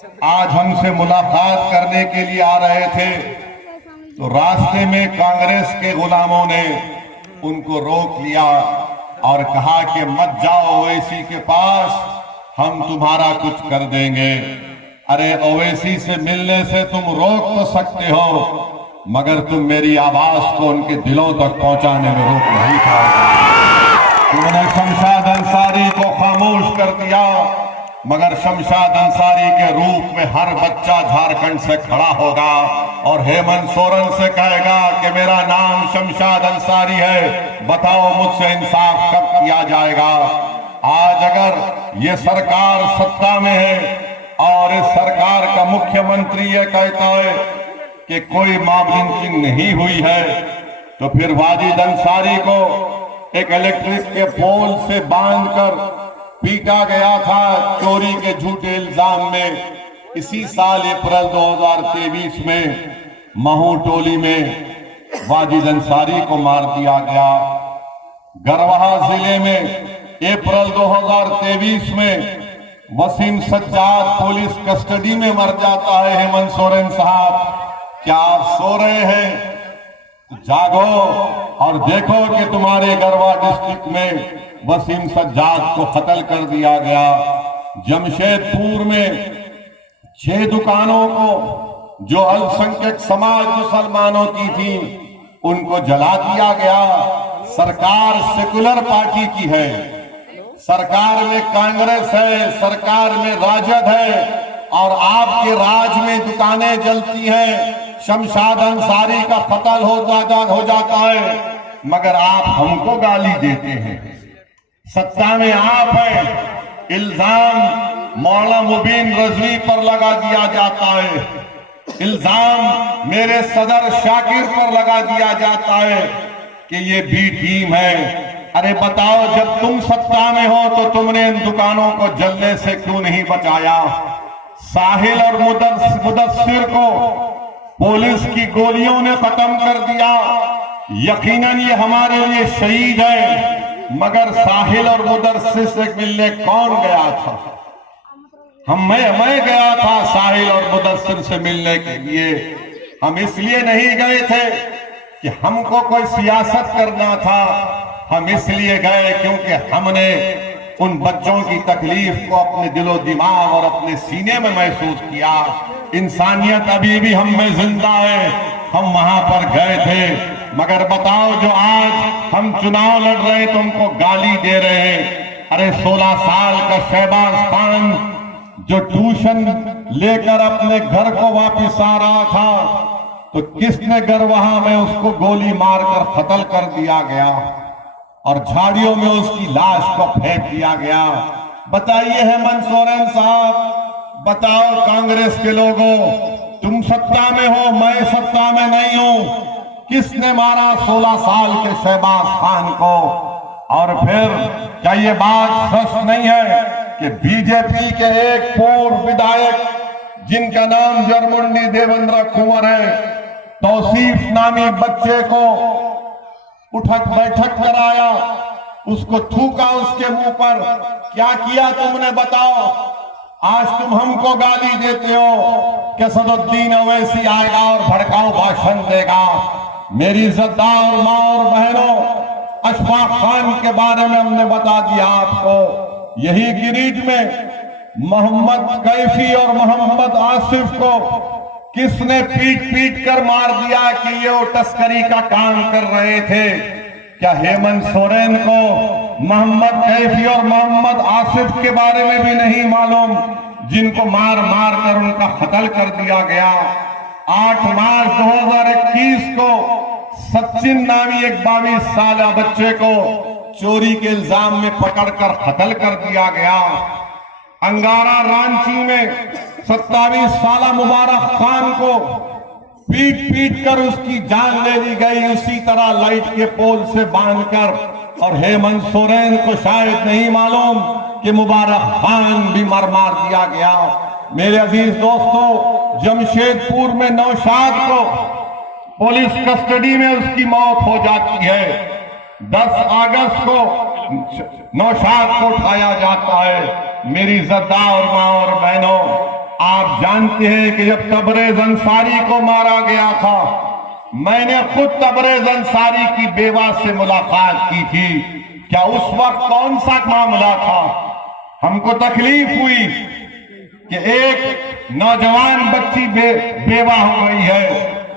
आज हमसे मुलाकात करने के लिए आ रहे थे, तो रास्ते में कांग्रेस के गुलामों ने उनको रोक लिया और कहा कि मत जाओ ओवैसी के पास, हम तुम्हारा कुछ कर देंगे। अरे ओवैसी से मिलने से तुम रोक तो सकते हो, मगर तुम मेरी आवाज को उनके दिलों तक पहुंचाने में रोक नहीं पाओगे। तुमने शमशाद अंसारी को खामोश कर दिया, मगर शमशाद अंसारी के रूप में हर बच्चा झारखंड से खड़ा होगा और हेमंत सोरेन से कहेगा कि मेरा नाम शमशाद अंसारी है, बताओ मुझसे इंसाफ कब किया जाएगा। आज अगर ये सरकार सत्ता में है और इस सरकार का मुख्यमंत्री ये कहता है कि कोई मॉब लिंचिंग नहीं हुई है, तो फिर वाजिद अंसारी को एक इलेक्ट्रिक के पोल से बांधकर पीटा गया था चोरी के झूठे इल्जाम में। इसी साल अप्रैल 2023 में महू टोली में वाजिद अंसारी को मार दिया गया। गरवाहा जिले में अप्रैल 2023 में वसीम सज्जाद पुलिस कस्टडी में मर जाता है। हेमंत सोरेन साहब, क्या आप सो रहे हैं? जागो और देखो कि तुम्हारे गरवा डिस्ट्रिक्ट में वसीम सज्जाद को कत्ल कर दिया गया। जमशेदपुर में 6 दुकानों को जो अल्पसंख्यक समाज मुसलमानों की थी उनको जला दिया गया। सरकार सेकुलर पार्टी की है, सरकार में कांग्रेस है, सरकार में राजद है और आपके राज में दुकानें जलती हैं। शमशाद अंसारी का कत्ल हो जाता है, मगर आप हमको गाली देते हैं। सत्ता में आप हैं, इल्जाम मौलाना मुबीन रजवी पर लगा दिया जाता है, इल्जाम मेरे सदर शाकिर पर लगा दिया जाता है कि ये बी टीम है। अरे बताओ, जब तुम सत्ता में हो तो तुमने इन दुकानों को जलने से क्यों नहीं बचाया? साहिल और मुदस्सिर को पुलिस की गोलियों ने खत्म कर दिया। यकीनन ये हमारे लिए शहीद है, मगर साहिल और मुदस्सिर से मिलने कौन गया था? मैं गया था साहिल और मुदस्सिर से मिलने के लिए। हम इसलिए नहीं गए थे कि हमको कोई सियासत करना था, हम इसलिए गए क्योंकि हमने उन बच्चों की तकलीफ को अपने दिलो दिमाग और अपने सीने में महसूस किया। इंसानियत अभी भी हम में जिंदा है, हम वहां पर गए थे। मगर बताओ, जो आज हम चुनाव लड़ रहे हैं तो उनको गाली दे रहे हैं। अरे 16 साल का शहबाज खान जो ट्यूशन लेकर अपने घर को वापस आ रहा था, तो किसने गरवाहा में उसको गोली मारकर कत्ल कर दिया गया और झाड़ियों में उसकी लाश को फेंक दिया गया। बताइए हेमंत सोरेन साहब, बताओ कांग्रेस के लोगों, तुम सत्ता में हो, मैं सत्ता में नहीं हूं। किसने मारा 16 साल के शहबाज खान को? और फिर क्या ये बात सच नहीं है कि बीजेपी के एक पूर्व विधायक जिनका नाम जरमुंडी देवेंद्र कुंवर है, तौसीफ नामी बच्चे को उठक बैठक कराया, उसको थूका उसके मुंह पर? क्या किया तुमने बताओ? आज तुम हमको गाली देते हो कि सदुद्दीन ओवैसी आएगा और भड़काऊ भाषण देगा। मेरी इज्जतदार माँ और बहनों, अशफाक खान के बारे में हमने बता दिया आपको। यही गिरिज में मोहम्मद कैफी और मोहम्मद आसिफ को किसने पीट कर मार दिया कि ये वो तस्करी का काम कर रहे थे? क्या हेमंत सोरेन को मोहम्मद कैफी और मोहम्मद आसिफ के बारे में भी नहीं मालूम, जिनको मार कर उनका कत्ल कर दिया गया? 8 मार्च 2021 को सचिन नामी एक 22 साल बच्चे को चोरी के इल्जाम में पकड़कर कत्ल कर दिया गया। अंगारा रांची में 27 साल मुबारक खान को पीट कर उसकी जान ले ली गई, उसी तरह लाइट के पोल से बांधकर। और हेमंत सोरेन को शायद नहीं मालूम कि मुबारक खान भी मार दिया गया। मेरे अजीज दोस्तों, जमशेदपुर में नौशाद को पुलिस कस्टडी में उसकी मौत हो जाती है। 10 अगस्त को नौशाद को उठाया जाता है। मेरी इज्जतदार मां और बहनों, आप जानते हैं कि जब तबरेज अंसारी को मारा गया था, मैंने खुद तबरेज अंसारी की बेवा से मुलाकात की थी। क्या उस वक्त कौन सा मामला था? हमको तकलीफ हुई कि एक नौजवान बच्ची बेवा हो गई है।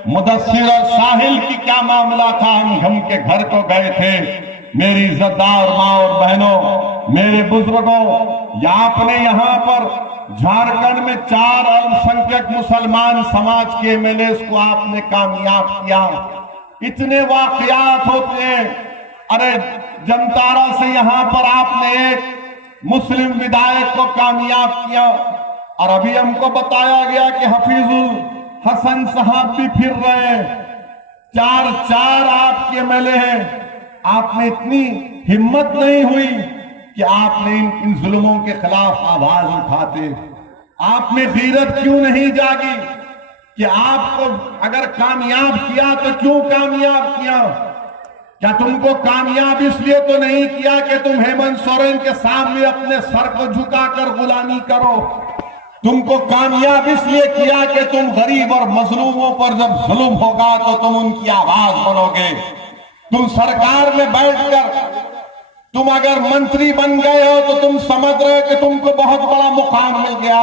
मुदस्सिर और साहिल की क्या मामला था? हम के घर को गए थे। मेरी इज्जतदार माँ और बहनों, मेरे बुजुर्गों, आपने यहाँ पर झारखंड में 4 अल्पसंख्यक मुसलमान समाज के एमएलए को आपने कामयाब किया। इतने वाकयात होते हैं। अरे जमतारा से यहाँ पर आपने एक मुस्लिम विधायक को कामयाब किया, और अभी हमको बताया गया कि हफीजुल हसन साहब भी फिर रहे हैं। 4 आपके एमएलए हैं। आपने इतनी हिम्मत नहीं हुई कि आपने इन जुल्मों के खिलाफ आवाज उठाते। आप में गीरत क्यों नहीं जागी कि आपको अगर कामयाब किया तो क्यों कामयाब किया? क्या तुमको कामयाब इसलिए तो नहीं किया कि तुम हेमंत सोरेन के सामने अपने सर को झुकाकर गुलामी करो? तुमको कामयाब इसलिए किया कि तुम गरीब और मजलूमों पर जब जुल्म होगा तो तुम उनकी आवाज बनोगे। तुम सरकार में बैठकर तुम अगर मंत्री बन गए हो तो तुम समझ रहे हो कि तुमको बहुत बड़ा मुकाम मिल गया।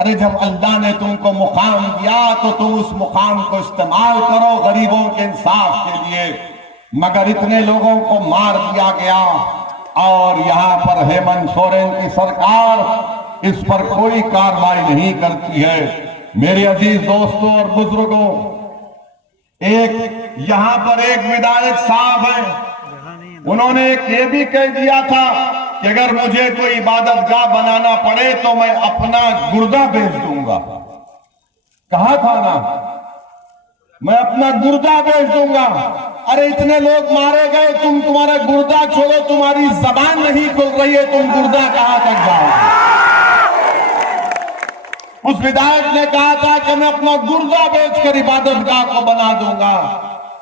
अरे जब अल्लाह ने तुमको मुकाम दिया तो तुम उस मुकाम को इस्तेमाल करो गरीबों के इंसाफ के लिए। मगर इतने लोगों को मार दिया गया और यहाँ पर हेमंत सोरेन की सरकार इस पर कोई कार्रवाई नहीं करती है। मेरे अजीज दोस्तों और बुजुर्गों, एक यहाँ पर एक विधायक साहब हैं, उन्होंने ये भी कह दिया था कि अगर मुझे कोई इबादतगाह बनाना पड़े तो मैं अपना गुर्दा बेच दूंगा। कहा था ना, मैं अपना गुर्दा बेच दूंगा। अरे इतने लोग मारे गए, तुम्हारा गुर्दा छोड़ो, तुम्हारी जबान नहीं खुल रही है, तुम गुर्दा कहां तक जाओगे? उस विधायक ने कहा था कि मैं अपना गुर्दा बेचकर इबादतगाह को बना दूंगा।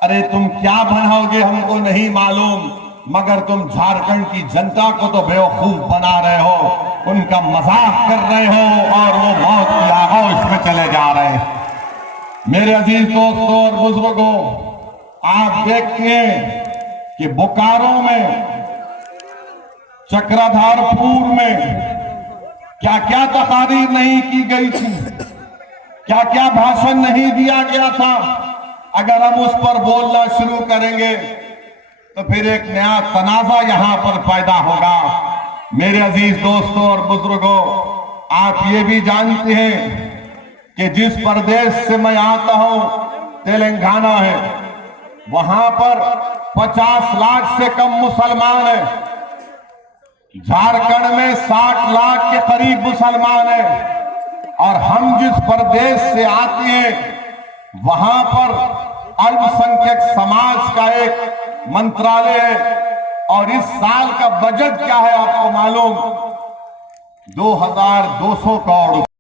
अरे तुम क्या बनाओगे हमको नहीं मालूम, मगर तुम झारखंड की जनता को तो बेवकूफ बना रहे हो, उनका मजाक कर रहे हो और वो मौत की आगोश में चले जा रहे हैं। मेरे अजीज दोस्तों और बुजुर्गों, आप देखते हैं कि बोकारो में, चक्रधरपुर में क्या क्या तकारीर नहीं की गई थी, क्या क्या भाषण नहीं दिया गया था। अगर हम उस पर बोलना शुरू करेंगे तो फिर एक नया तनाजा यहां पर पैदा होगा। मेरे अजीज दोस्तों और बुजुर्गों, आप ये भी जानते हैं कि जिस प्रदेश से मैं आता हूं, तेलंगाना है, वहां पर 50 लाख से कम मुसलमान हैं। झारखंड में 60 लाख के करीब मुसलमान हैं। और हम जिस प्रदेश से आते हैं वहां पर अल्पसंख्यक समाज का एक मंत्रालय है, और इस साल का बजट क्या है आपको मालूम? 2200 करोड़